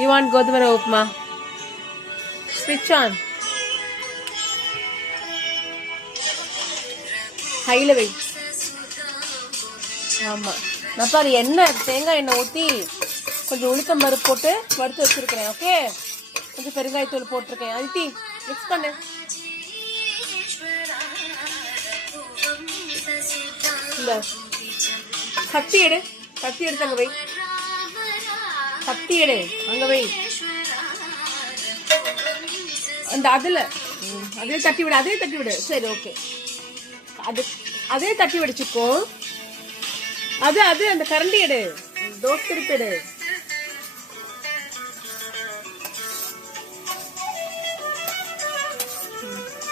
You want Godhuma Rava Upma? Switch on. High level. ஆமா நான் பாரு எண்ணெய் தேங்காய் எண்ணெய் ஊற்றி கொஞ்சம் உளுத்தம் பருப்பு போட்டு வறுத்து வச்சிருக்கிறேன். ஓகே, கொஞ்சம் பெருங்காயத்தூள் போட்டிருக்கேன். அழுத்தி மிக்ஸ் பண்ணு. இந்த கத்தி எடு, கத்தி எடுத்து அங்கே வை. கத்தி எடு அங்கே வை. அந்த அதே தட்டி விடு, அதே தட்டி விடு. சரி, ஓகே. அதே தட்டி வடிச்சுக்கோ. அது அந்த கரண்டி எடு, தோசை திருப்பி எடு.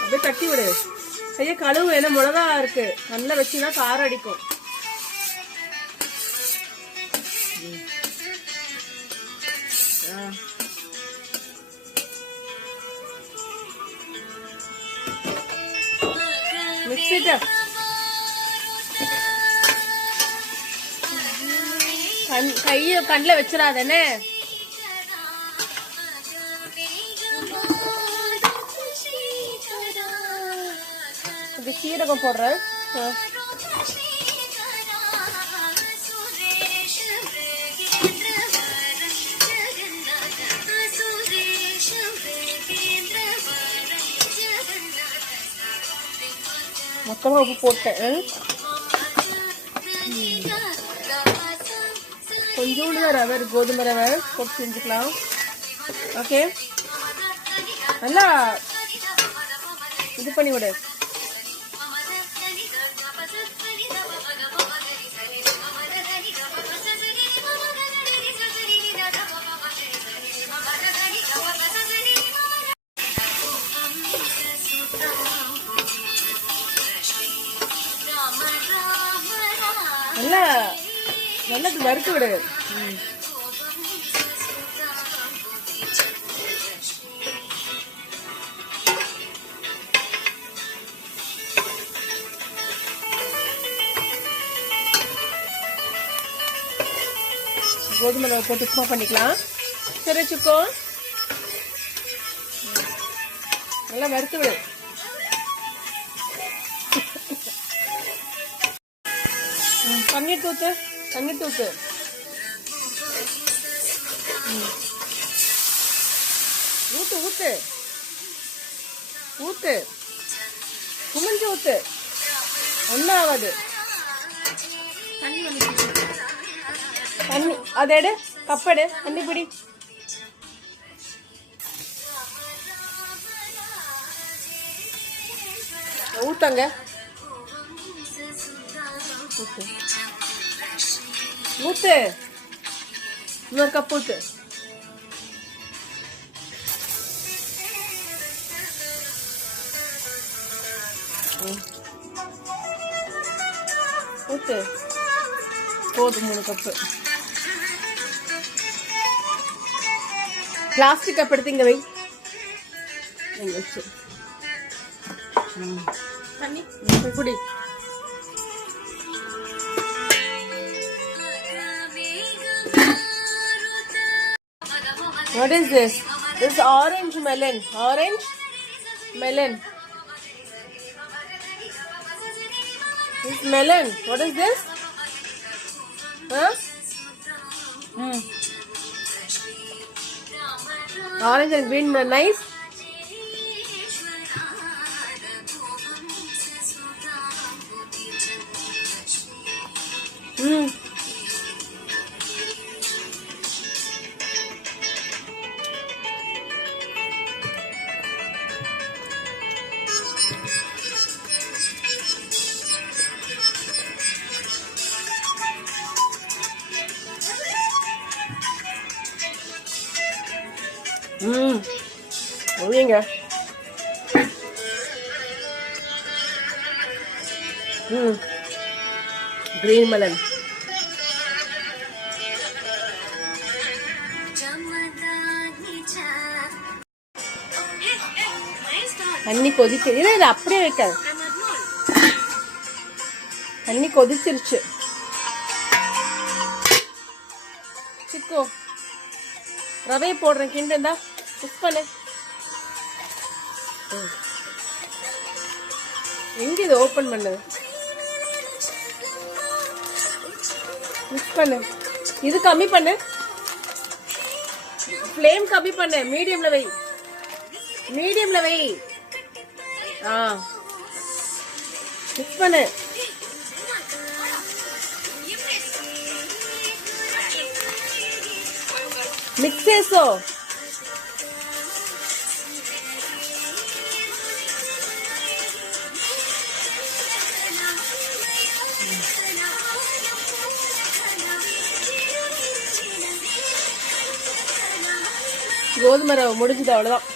அப்படியே தட்டி விடு. கைய கழுவு, ஏன்னா மிளகா இருக்கு. நல்லா வச்சுதான் காரம் அடிக்கும். Mix it. கைய கண்ணில் வச்சிடாதே. இது சீரகம் போடுறேன். மொத்தமாக உப்பு போட்டேன். கொஞ்சோண்டு தான் ரவை, கோதுமை ரவை போட்டு செஞ்சுக்கலாம். ஓகே, நல்லா இது பண்ணி விடு. நல்லா வறுத்து விடு. கோதுமை ரவை போட்டு உப்புமா பண்ணிக்கலாம். சரி வச்சுக்கோ. நல்லா வறுத்து விடு. பன்னீர் தூத்து, தண்ணி தூத்து. ஊத்து ஊத்து ஊத்து, குமிஞ்சு ஊத்து. ஒன்னும் ஆகாது. தண்ணி அதை எடு, கப்பெடு, தண்ணி பிடி. ஊத்தாங்க. ஊத்து, இன்னொரு கப் ஊத்து. ஊத்து, போதும் 3 கப்பு. பிளாஸ்டிக் கப் எடுத்து இங்க வை. வச்சு தண்ணி குடி. What is this? This is orange melon. Orange melon. This melon. What is this? Huh? Orange and green, nice. ஒழுங்க. green melon. தண்ணி கொதிச்சு, இது அப்படியே வைக்காது. தண்ணி கொதிச்சிருச்சு. சிக்கோ ரவையை போடுறேன், கிண்டு. இருந்தா மிக்ஸ் பண்ணு. எங்க இது ஓபன் பண்ணு? மிக்ஸ் பண்ணு. இது கம்மி பண்ணு, ஃப்ளேம் கம்மி பண்ணு. மீடியம்ல வை, மீடியம்ல வை. மிக்ஸ் பண்ணு. మిక్స్ చేసో. கோதுமை ரவை முடிஞ்சது, அவ்வளவுதான்.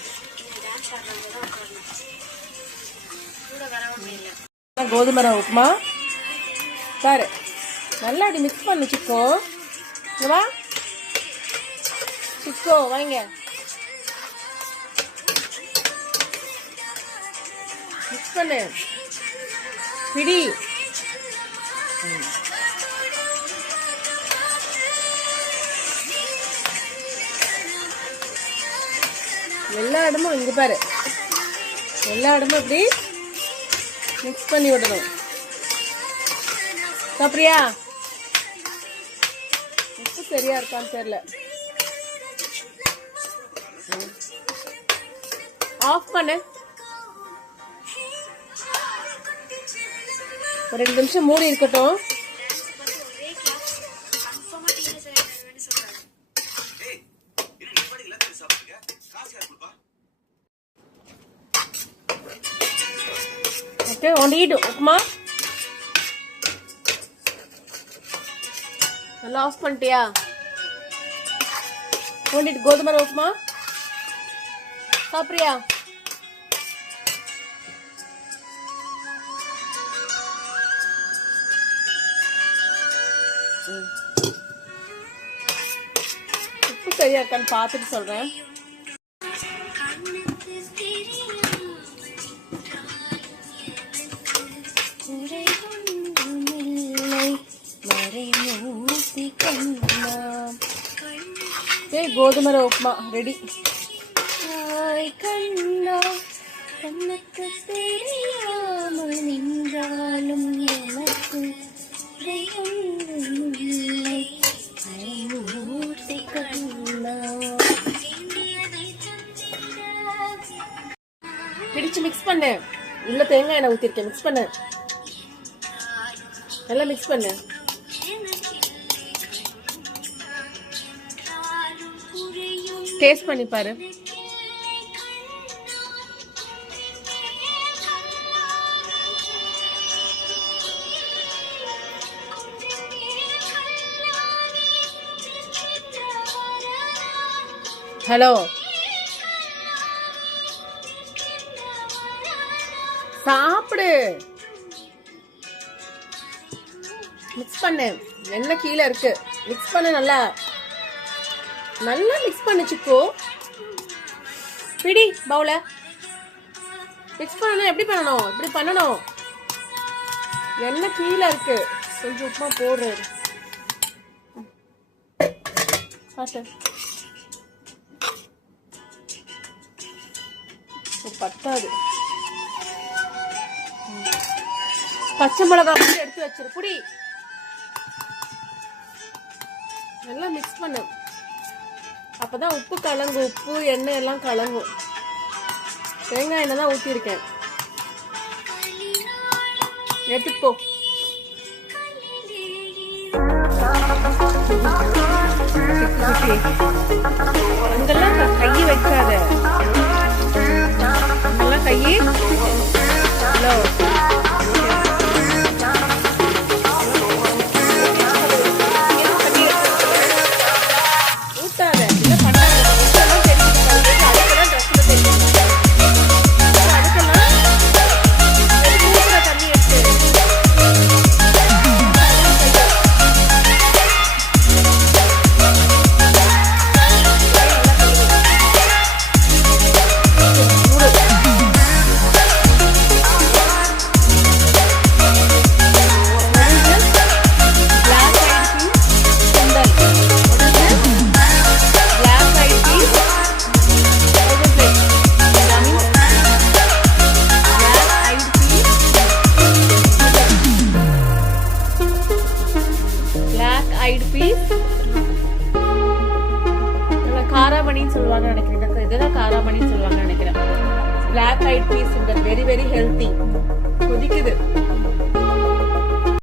கோதுமை ரவை உப்புமா பாரு. நல்லா அப்படி மிக்ஸ் பண்ணு சிக்கோ. வா சிக்கோ, வாங்க. மிக்ஸ் பண்ணு, பிடி. எல்லா இடமும் இங்க பாரு, எல்லா இடமும் இப்படி மிக்ஸ் பண்ணி விடணும். சாப்பிட்றியா? உப்பு சரியா இருக்கான்னு தெரியல. ஆஃப் பண்ணு. ஒரு 2 நிமிஷம் மூடி இருக்கட்டும். Okay, one eat upma. நல்லா ஆஃப் பண்ணிட்டியா? ஒன் கோதுமை ரவை உப்புமா சாப்பிட்றியா? உப்பு சரியா இருக்கான்னு பார்த்துட்டு சொல்றேன். கோதுமை ரவை உப்புமா ரெடி. கண்ணா கண்ணுக்கு தெரியாமல் நின்றாலும் எனக்கு பிடிச்சு மிக்ஸ் பண்ணு. உள்ள தேங்காய் எண்ணெய் ஊத்திருக்கேன், மிக்ஸ் பண்ணு. நல்லா மிக்ஸ் பண்ணு. டேஸ்ட் பண்ணி பாரு. ஹலோ, சாப்பிடு. மிக்ஸ் பண்ணு. எண்ணெய் கீழே இருக்கு, மிக்ஸ் பண்ணு. நல்லா நல்லா மிக்ஸ் பண்ணு சிக்கோ. பிடி பவுல. மிக்ஸ் பண்ணணும். எப்படி பண்ணணும்? இப்படி பண்ணணும். எண்ணெய் கீழே இருக்கு, கொஞ்சம் உப்புமா போடுறேன். பத்தாது. பச்சை மிளகாய் மட்டும் எடுத்து வச்சிரு. புடி. நல்லா மிக்ஸ் பண்ணு. அப்பதான் உப்பு கலங்கும். உப்பு எண்ணெய் எல்லாம் கலங்கும். தேங்காய் எண்ணெய் தான் ஊத்திருக்கேன். எடுத்துட்டு போ. அங்கெல்லாம் கையை வைக்காத. அங்கெல்லாம் கையை. ஹலோ, ஐடு பீஸ், காராமணின்னு சொல்லுவாங்க நினைக்கிறேன். இதுதான் காராமணின்னு சொல்லுவாங்க நினைக்கிறேன். பிளாக் ஐட் பீஸ் வெரி வெரி ஹெல்த்தி.